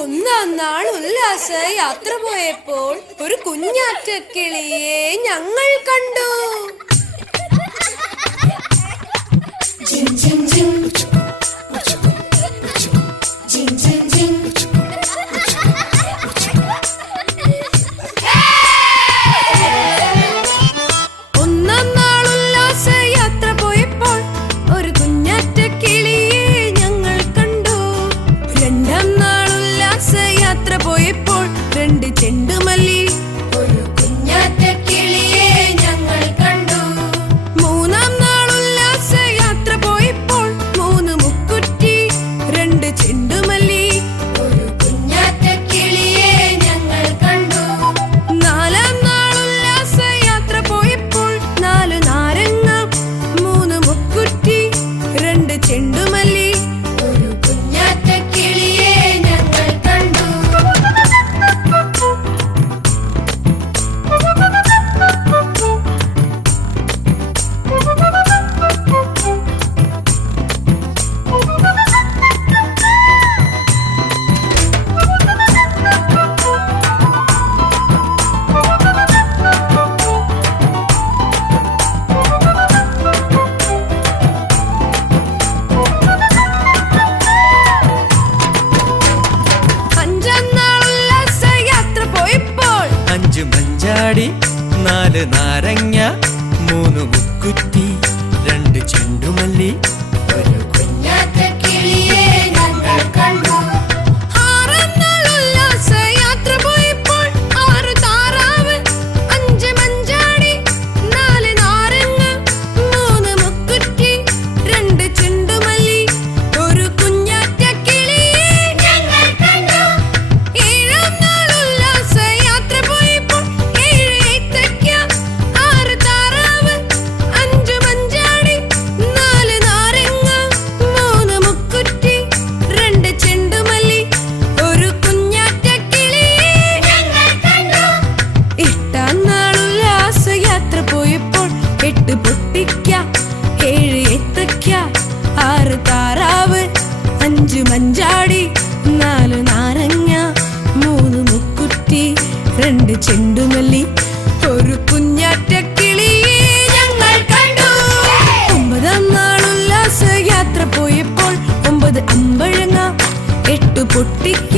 ഒന്നാം നാൾ ഉല്ലാസ യാത്ര പോയപ്പോൾ ഒരു കുഞ്ഞാറ്റക്കിളിയെ ഞങ്ങൾ കണ്ടു. ഒന്നാം നാൾ ഉല്ലാസ യാത്ര പോയപ്പോൾ ഒരു കുഞ്ഞാറ്റക്കിളിയെ ഞങ്ങൾ കണ്ടു. രണ്ടാം നാൾ ഉല്ലാസ യാത്ര പോയപ്പോൾ രണ്ട് ചെണ്ടുമല്ലി ഒരു കുഞ്ഞാറ്റക്കിളിയെ ഞങ്ങൾ കണ്ടു. മൂന്നാം നാൾ ഉല്ലാസ യാത്ര പോയപ്പോൾ മൂന്ന് മുക്കുറ്റി രണ്ട് ചെണ്ടുമല്ലി ഒരു കുഞ്ഞാറ്റക്കിളിയെ ഞങ്ങൾ കണ്ടു. നാലാം നാൾ ഉല്ലാസ യാത്ര പോയപ്പോൾ നാല് നാരങ്ങ മൂന്ന് മുക്കുറ്റി രണ്ട് ചെണ്ടുമല്ലി ഒരു കുഞ്ഞാറ്റക്കിളിയെ ഞങ്ങൾ കണ്ടു. അഞ്ചാം നാൾ ഉല്ലാസ യാത്ര പോയപ്പോൾ അഞ്ച് മഞ്ചാടി നാല് നാരങ്ങ മൂന്ന് മുക്കുറ്റി രണ്ട് ചെണ്ടുമല്ലി ഒരു കുഞ്ഞാറ്റക്കിളിയെ ഞങ്ങൾ കണ്ടു. ആറാം നാൾ ഉല്ലാസ യാത്ര പോയപ്പോൾ ആറ് താറാവ് അഞ്ച് മഞ്ചാടി നാല് നാരങ്ങ മൂന്ന് മുക്കുറ്റി രണ്ട് ചെണ്ടുമല്ലി ഒരു കുഞ്ഞാറ്റക്കിളിയെ ഞങ്ങൾ കണ്ടു. ഏഴാം നാൾ ഉല്ലാസ യാത്ര പോയപ്പോൾ ഏഴ് ഏത്തയ്ക്ക ആറ് താറാവ് അഞ്ച് മഞ്ചാടി നാല് നാരങ്ങ മൂന്ന് മുക്കുറ്റി രണ്ട് ചെണ്ടുമല്ലി ഒരു കുഞ്ഞാറ്റക്കിളിയെ ഞങ്ങൾ കണ്ടു. എട്ടാം നാൾ ഉല്ലാസ യാത്ര പോയപ്പോൾ എട്ട് പൊട്ടിക്ക ഏഴ് ഏത്തയ്ക്ക ആറ് താറാവ് അഞ്ച് മഞ്ചാടി നാല് നാരങ്ങ മൂന്ന് മുക്കുറ്റി രണ്ട് ചെണ്ടുമല്ലി ഒരു കുഞ്ഞാറ്റക്കിളിയെ ഞങ്ങൾ കണ്ടു. ഒമ്പതാം നാൾ ഉല്ലാസ യാത്ര പോയപ്പോൾ ഒമ്പത് അമ്പഴങ്ങ എട്ട് പൊട്ടിക്ക